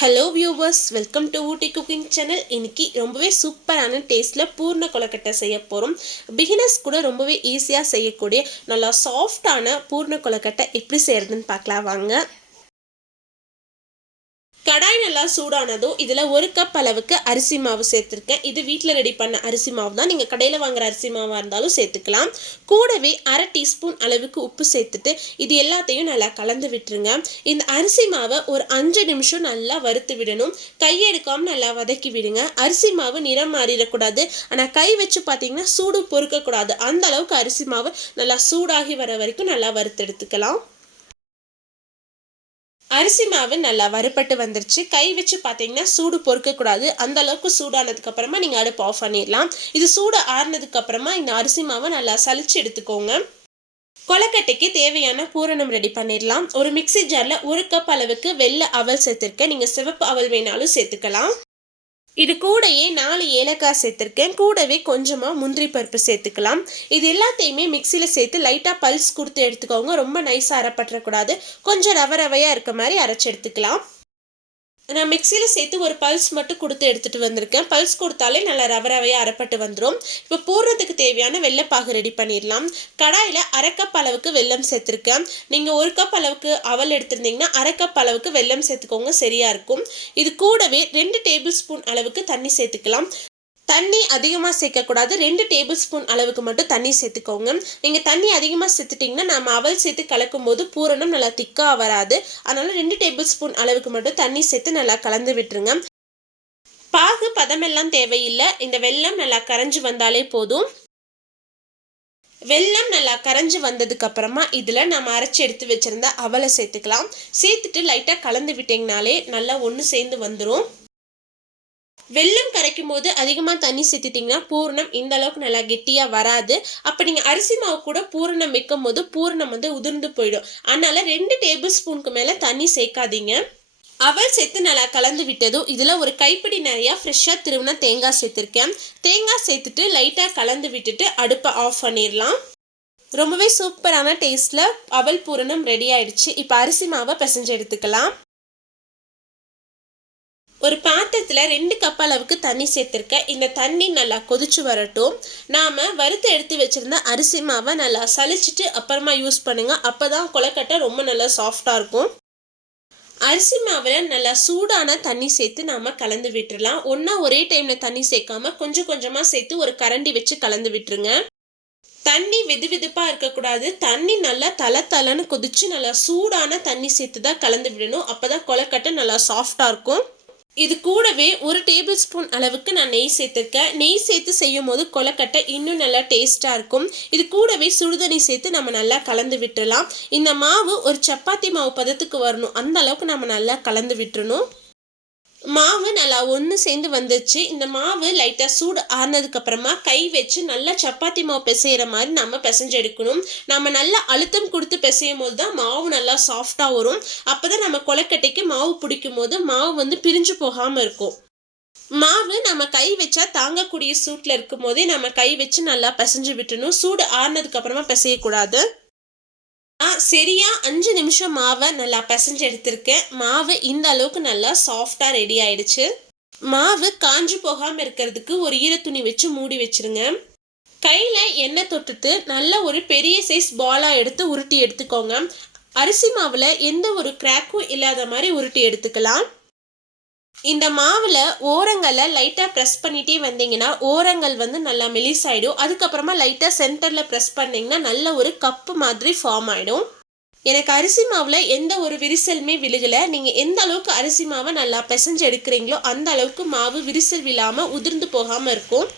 Hello viewers, welcome to Ooty cooking channel. இன்னைக்கு ரொம்பவே சூப்பரான டேஸ்ட்டில் பூர்ண கொழுக்கட்டை செய்ய போகிறோம். பிகினர்ஸ் கூட ரொம்பவே ஈஸியாக செய்யக்கூடிய நல்லா சாஃப்டான பூர்ண கொழுக்கட்டை எப்படி செய்கிறதுன்னு பார்க்கலாம் வாங்க. கடாய் நல்லா சூடானதும் இதில் 1 கப் அளவுக்கு அரிசி மாவு சேர்த்துருக்கேன். இது வீட்டில் ரெடி பண்ண அரிசி மாவு தான். நீங்கள் கடையில் வாங்குற அரிசி மாவாக இருந்தாலும் சேர்த்துக்கலாம். கூடவே 1/2 டீஸ்பூன் அளவுக்கு உப்பு சேர்த்துட்டு இது எல்லாத்தையும் நல்லா கலந்து விட்டுருங்க. இந்த அரிசி மாவை ஒரு 5 நிமிஷம் நல்லா வறுத்து விடணும். கையெடுக்காமல் நல்லா வதக்கி விடுங்க. அரிசி மாவு நிறம் மாறிடக்கூடாது, ஆனால் கை வச்சு பார்த்தீங்கன்னா சூடு பொறுக்கக்கூடாது. அந்த அளவுக்கு அரிசி மாவு நல்லா சூடாகி வர வரைக்கும் நல்லா வறுத்து எடுத்துக்கலாம். அரிசி மாவு நல்லா வறுபட்டு வந்துருச்சு. கை வச்சு பார்த்தீங்கன்னா சூடு பொறுக்கக்கூடாது. அந்த அளவுக்கு சூடானதுக்கு அப்புறமா நீங்கள் அடுப்பு ஆஃப் பண்ணிடலாம். இது சூடு ஆறுனதுக்கு அப்புறமா இந்த அரிசி மாவை நல்லா சலிச்சு எடுத்துக்கோங்க. கொழுக்கட்டைக்கு தேவையான பூரணம் ரெடி பண்ணிடலாம். ஒரு மிக்ஸி ஜாரில் 1 கப் அளவுக்கு வெள்ளை அவல் சேர்த்துருக்கேன். நீங்கள் சிவப்பு அவல் வேணாலும் சேர்த்துக்கலாம். இது கூடயே 4 ஏலக்காய் சேர்த்துருக்கேன். கூடவே கொஞ்சமாக முந்திரி பருப்பு சேர்த்துக்கலாம். இது எல்லாத்தையுமே மிக்சியில் சேர்த்து லைட்டாக பல்ஸ் கொடுத்து எடுத்துக்கோங்க. ரொம்ப நைஸாக அரைப்பற்றக்கூடாது. கொஞ்சம் ரவையாக இருக்க மாதிரி அரைச்சி எடுத்துக்கலாம். நான் மிக்சியில் சேர்த்து ஒரு பல்ஸ் மட்டும் கொடுத்து எடுத்துகிட்டு வந்திருக்கேன். பல்ஸ் கொடுத்தாலே நல்லா ரவையாக அரைப்பட்டு வந்துடும். இப்போ பூர்ணத்துக்கு தேவையான வெள்ளைப்பாகு ரெடி பண்ணிடலாம். கடாயில் 1/2 கப் அளவுக்கு வெல்லம் சேர்த்துருக்கேன். நீங்கள் 1 கப் அளவுக்கு அவல் எடுத்திருந்தீங்கன்னா 1/2 கப் அளவுக்கு வெல்லம் சேர்த்துக்கோங்க, சரியாக இருக்கும். இது கூடவே 2 டேபிள் ஸ்பூன் அளவுக்கு தண்ணி சேர்த்துக்கலாம். தண்ணி அதிகமாக சேர்க்கக்கூடாது. 2 டேபிள் ஸ்பூன் அளவுக்கு மட்டும் தண்ணி சேர்த்துக்கோங்க. நீங்கள் தண்ணி அதிகமாக சேர்த்துட்டிங்கன்னா நம்ம அவல் சேர்த்து கலக்கும் போது பூரணம் நல்லா திக்காக வராது. அதனால் 2 டேபிள் ஸ்பூன் அளவுக்கு மட்டும் தண்ணி சேர்த்து நல்லா கலந்து விட்டுருங்க. பாகு பதமெல்லாம் தேவையில்லை. இந்த வெல்லம் நல்லா கரைஞ்சி வந்தாலே போதும். வெல்லம் நல்லா கரைஞ்சி வந்ததுக்கு அப்புறமா இதில் நம்ம அரைச்சி எடுத்து வச்சுருந்த அவலை சேர்த்துக்கலாம். சேர்த்துட்டு லைட்டாக கலந்து விட்டிங்கனாலே நல்லா ஒன்று சேர்ந்து வந்துடும். வெல்லம் கரைக்கும் போது அதிகமாக தண்ணி சேர்த்துட்டிங்கன்னா பூரணம் இந்த அளவுக்கு நல்லா கெட்டியாக வராது. அப்போ நீங்கள் அரிசி மாவு கூட பூரணம் வைக்கும் போது பூரணம் உதிர்ந்து போயிடும். அதனால் 2 டேபிள் ஸ்பூனுக்கு மேலே தண்ணி சேர்க்காதீங்க. அவல் சேர்த்து நல்லா கலந்து விட்டதும் இதில் ஒரு கைப்பிடி நிறையா ஃப்ரெஷ்ஷாக திருவின தேங்காய் சேர்த்துருக்கேன். தேங்காய் சேர்த்துட்டு லைட்டாக கலந்து விட்டுட்டு அடுப்பை ஆஃப் பண்ணிடலாம். ரொம்பவே சூப்பரான டேஸ்ட்டில் அவல் பூரணம் ரெடி ஆயிடுச்சு. இப்போ அரிசி மாவை பிசைஞ்சு எடுத்துக்கலாம். ஒரு பாத்திரத்தில் 2 கப் அளவுக்கு தண்ணி சேர்த்துருக்கேன். இந்த தண்ணி நல்லா கொதிச்சு வரட்டும். நாம் வறுத்து எடுத்து வச்சுருந்த அரிசி மாவை நல்லா சலிச்சிட்டு அப்புறமா யூஸ் பண்ணுங்கள். அப்போ தான் கொழுக்கட்டை ரொம்ப நல்லா சாஃப்டாக இருக்கும். அரிசி மாவில் நல்லா சூடான தண்ணி சேர்த்து நாம் கலந்து விட்டுடலாம். ஒன்றா ஒரே டைமில் தண்ணி சேர்க்காம கொஞ்சம் கொஞ்சமாக சேர்த்து ஒரு கரண்டி வச்சு கலந்து விட்டுருங்க. தண்ணி வெதுவெதுப்பாக இருக்கக்கூடாது. தண்ணி நல்லா தளன்னு கொதிச்சு நல்லா சூடான தண்ணி சேர்த்து தான் கலந்து விடணும். அப்போ தான் கொழுக்கட்டை நல்லா சாஃப்டாக இருக்கும். இது கூடவே 1 டேபிள் ஸ்பூன் அளவுக்கு நான் நெய் சேர்த்துருக்கேன். நெய் சேர்த்து செய்யும் போது கொழுக்கட்டை இன்னும் நல்லா டேஸ்ட்டாக இருக்கும். இது கூடவே சுடுதண்ணி சேர்த்து நம்ம நல்லா கலந்து விட்டுடலாம். இந்த மாவு ஒரு சப்பாத்தி மாவு பதத்துக்கு வரணும். அந்த அளவுக்கு நம்ம நல்லா கலந்து விட்டுறணும். மாவு நல்லா ஒன்று சேர்ந்து வந்துச்சு. இந்த மாவு லைட்டாக சூடு ஆறுனதுக்கப்புறமா கை வச்சு நல்லா சப்பாத்தி மாவு பிசைகிற மாதிரி நம்ம பிசைஞ்சு எடுக்கணும். நம்ம நல்லா அழுத்தம் கொடுத்து பிசையும் போது தான் மாவு நல்லா சாஃப்டாக வரும். அப்போ தான் நம்ம கொழுக்கட்டைக்கு மாவு பிடிக்கும் போது மாவு பிரிஞ்சு போகாமல் இருக்கும். மாவு நம்ம கை வச்சா தாங்கக்கூடிய சூட்டில் இருக்கும் போதே நம்ம கை வச்சு நல்லா பிசைஞ்சு விட்டுணும். சூடு ஆறுனதுக்கப்புறமா பிசையக்கூடாது. சரியா 5 நிமிஷம் மாவை நல்லா பிசைஞ்சு எடுத்திருக்கேன். மாவு இந்த அளவுக்கு நல்லா சாஃப்டாக ரெடி ஆயிடுச்சு. மாவு காஞ்சு போகாமல் இருக்கிறதுக்கு ஒரு ஈரத்துணி வச்சு மூடி வச்சிருங்க. கையில் எண்ணெய் தொட்டுட்டு நல்ல ஒரு பெரிய சைஸ் பாலாக எடுத்து உருட்டி எடுத்துக்கோங்க. அரிசி மாவில் எந்த ஒரு கிராக்கும் இல்லாத மாதிரி உருட்டி எடுத்துக்கலாம். இந்த மாவில் ஓரங்களில் லைட்டாக ப்ரெஸ் பண்ணிகிட்டே வந்தீங்கன்னா ஓரங்கள் நல்லா மெலிசாயிடும். அதுக்கப்புறமா லைட்டாக சென்டரில் ப்ரெஸ் பண்ணிங்கன்னா நல்ல ஒரு கப்பு மாதிரி ஃபார்ம் ஆகிடும். எனக்கு அரிசி மாவில் எந்த ஒரு விரிசலுமே விழுகலை. நீங்கள் எந்த அளவுக்கு அரிசி மாவை நல்லா பிசைஞ்சு எடுக்கிறீங்களோ அந்த அளவுக்கு மாவு விரிசல் விழாமல் உதிர்ந்து போகாமல் இருக்கும்.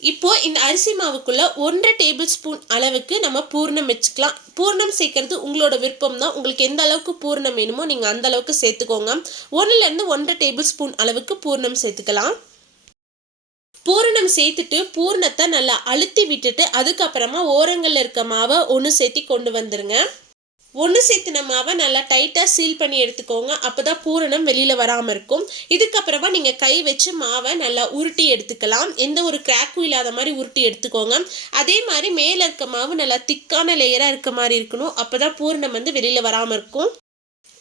இப்போது இந்த அரிசி மாவுக்குள்ள 1/2 டேபிள் ஸ்பூன் அளவுக்கு நம்ம பூர்ணம் வச்சுக்கலாம். பூர்ணம் சேர்க்கறது உங்களோட விருப்பம் தான். உங்களுக்கு எந்த அளவுக்கு பூர்ணம் வேணுமோ நீங்கள் அந்த அளவுக்கு சேர்த்துக்கோங்க. 1லேருந்து 1/2 டேபிள் ஸ்பூன் அளவுக்கு பூர்ணம் சேர்த்துக்கலாம். பூரணம் சேர்த்துட்டு பூர்ணத்தை நல்லா அழுத்தி விட்டுட்டு அதுக்கப்புறமா ஓரங்களில் இருக்க மாவை ஒன்று சேர்த்தி கொண்டு வந்துடுங்க. ஒன்று சேர்த்துன மாவை நல்லா டைட்டாக சீல் பண்ணி எடுத்துக்கோங்க. அப்போ தான் பூரணம் வெளியில் வராமல் இருக்கும். இதுக்கப்புறமா நீங்கள் கை வச்சு மாவை நல்லா உருட்டி எடுத்துக்கலாம். எந்த ஒரு கிராக்கும் இல்லாத மாதிரி உருட்டி எடுத்துக்கோங்க. அதே மாதிரி மேலே இருக்க மாவு நல்லா திக்கான லேயராக இருக்க மாதிரி இருக்கணும். அப்போ தான் பூரணம் வெளியில் வராமல் இருக்கும்.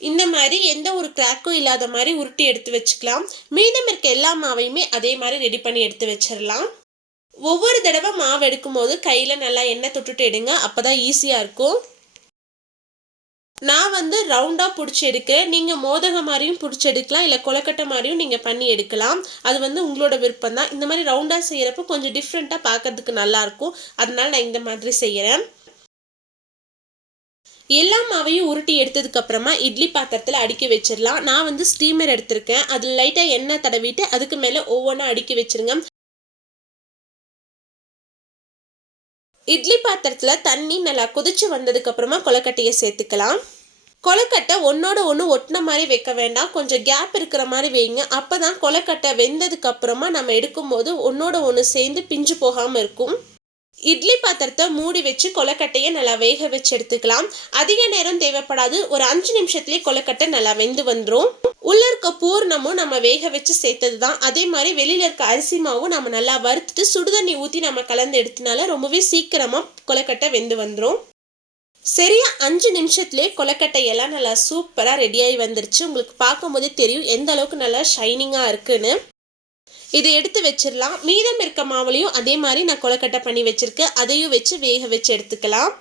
இந்த மாதிரி எந்த ஒரு கிராக்கும் இல்லாத மாதிரி உருட்டி எடுத்து வச்சுக்கலாம். மீதம் இருக்க எல்லா மாவையுமே அதே மாதிரி ரெடி பண்ணி எடுத்து வச்சிடலாம். ஒவ்வொரு தடவை மாவு எடுக்கும் போது கையில் நல்லா எண்ணெய் தொட்டுட்டு எடுங்க, அப்போதான் ஈஸியாக இருக்கும். நான் வந்து ரவுண்டாக பிடிச்சி எடுக்கிறேன். நீங்கள் மோதகம் மாதிரியும் பிடிச்சி எடுக்கலாம், இல்லை கொலக்கட்டை மாதிரியும் நீங்கள் பண்ணி எடுக்கலாம். அது வந்து உங்களோட விருப்பம் தான். இந்த மாதிரி ரவுண்டாக செய்கிறப்ப கொஞ்சம் டிஃப்ரெண்ட்டாக பார்க்கறதுக்கு நல்லாயிருக்கும். அதனால நான் இந்த மாதிரி செய்கிறேன். எல்லா மாவையும் உருட்டி எடுத்ததுக்கு அப்புறமா இட்லி பாத்திரத்தில் அடுக்கி வச்சிடலாம். நான் வந்து ஸ்டீமர் எடுத்திருக்கேன். அதில் லைட்டாக எண்ணெய் தடவிட்டு அதுக்கு மேலே ஒவ்வொன்றா அடுக்கி வச்சிருங்க. இட்லி பாத்திரத்தில் தண்ணி நல்லா கொதிச்சு வந்ததுக்கு அப்புறமா கொலக்கட்டையை சேர்த்துக்கலாம். கொலக்கட்டை ஒன்னோட ஒன்று ஒட்டின மாதிரி வைக்க வேண்டாம், கொஞ்சம் கேப் இருக்கிற மாதிரி வைங்க. அப்போ தான் கொலக்கட்டை வெந்ததுக்கு அப்புறமா நம்ம எடுக்கும்போது ஒன்னோட ஒன்று சேர்ந்து பிஞ்சு போகாமல் இருக்கும். இட்லி பாத்திரத்தை மூடி வச்சு கொலக்கட்டையை நல்லா வேக வச்சு எடுத்துக்கலாம். அதிக நேரம் தேவைப்படாது, ஒரு 5 நிமிஷத்துலேயே கொலக்கட்டை நல்லா வெந்து வந்துடும். உள்ள இருக்க பூர்ணமும் நம்ம வேக வச்சு சேர்த்தது தான். அதே மாதிரி வெளியில இருக்க அரிசி மாவும் நம்ம நல்லா வறுத்துட்டு சுடுதண்ணி ஊற்றி நம்ம கலந்து எடுத்தனால ரொம்பவே சீக்கிரமாக கொலக்கட்டை வெந்து வந்துடும். சரியா 5 நிமிஷத்துலேயே கொலக்கட்டையெல்லாம் நல்லா சூப்பராக ரெடியாகி வந்துருச்சு. உங்களுக்கு பார்க்கும்போதே தெரியும் எந்த அளவுக்கு நல்லா ஷைனிங்காக இருக்குன்னு. இதை எடுத்து வச்சிடலாம். மீதம் இருக்க மாவுலையும் அதே மாதிரி நான் கொலக்கட்டை பண்ணி வச்சிருக்கேன். அதையும் வச்சு வேக வச்சு எடுத்துக்கலாம்.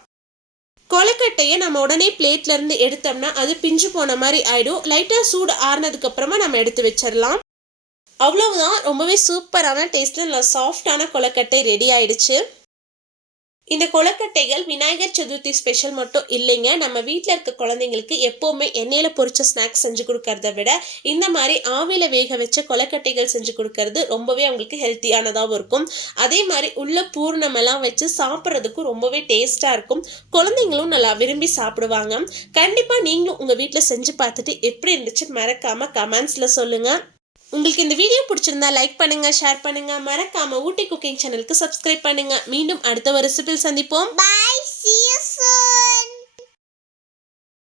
கொலக்கட்டையை நம்ம உடனே பிளேட்ல இருந்து எடுத்தோம்னா அது பிஞ்சு போன மாதிரி ஆயிடும். லைட்டாக சூடு ஆறுனதுக்கு அப்புறமா நம்ம எடுத்து வச்சிடலாம். அவ்வளவுதான், ரொம்பவே சூப்பரான டேஸ்ட்ல நல்லா சாஃப்டான கொலக்கட்டை ரெடி ஆயிடுச்சு. இந்த கொலக்கட்டைகள் விநாயகர் சதுர்த்தி ஸ்பெஷல் மட்டும் இல்லைங்க. நம்ம வீட்டில் இருக்க குழந்தைங்களுக்கு எப்போவுமே எண்ணெயில் பொரிச்ச ஸ்நாக்ஸ் செஞ்சு கொடுக்கறத விட இந்த மாதிரி ஆவியில் வேக வச்ச கொலக்கட்டைகள் செஞ்சு கொடுக்கறது ரொம்பவே அவங்களுக்கு ஹெல்த்தியானதாகவும் இருக்கும். அதே மாதிரி உள்ள பூர்ணமெல்லாம் வச்சு சாப்பிட்றதுக்கும் ரொம்பவே டேஸ்ட்டாக இருக்கும். குழந்தைங்களும் நல்லா விரும்பி சாப்பிடுவாங்க. கண்டிப்பாக நீங்களும் உங்கள் வீட்டில் செஞ்சு பார்த்துட்டு எப்படி இருந்துச்சு மறக்காமல் கமெண்ட்ஸில் சொல்லுங்கள். உங்களுக்கு இந்த வீடியோ பிடிச்சிருந்தா லைக் பண்ணுங்க, ஷேர் பண்ணுங்க, மறக்காம ஊட்டி குக்கிங் சேனலுக்கு சப்ஸ்கிரைப் பண்ணுங்க. மீண்டும் அடுத்த ஒரு ரெசிபியில் சந்திப்போம். Bye, see you.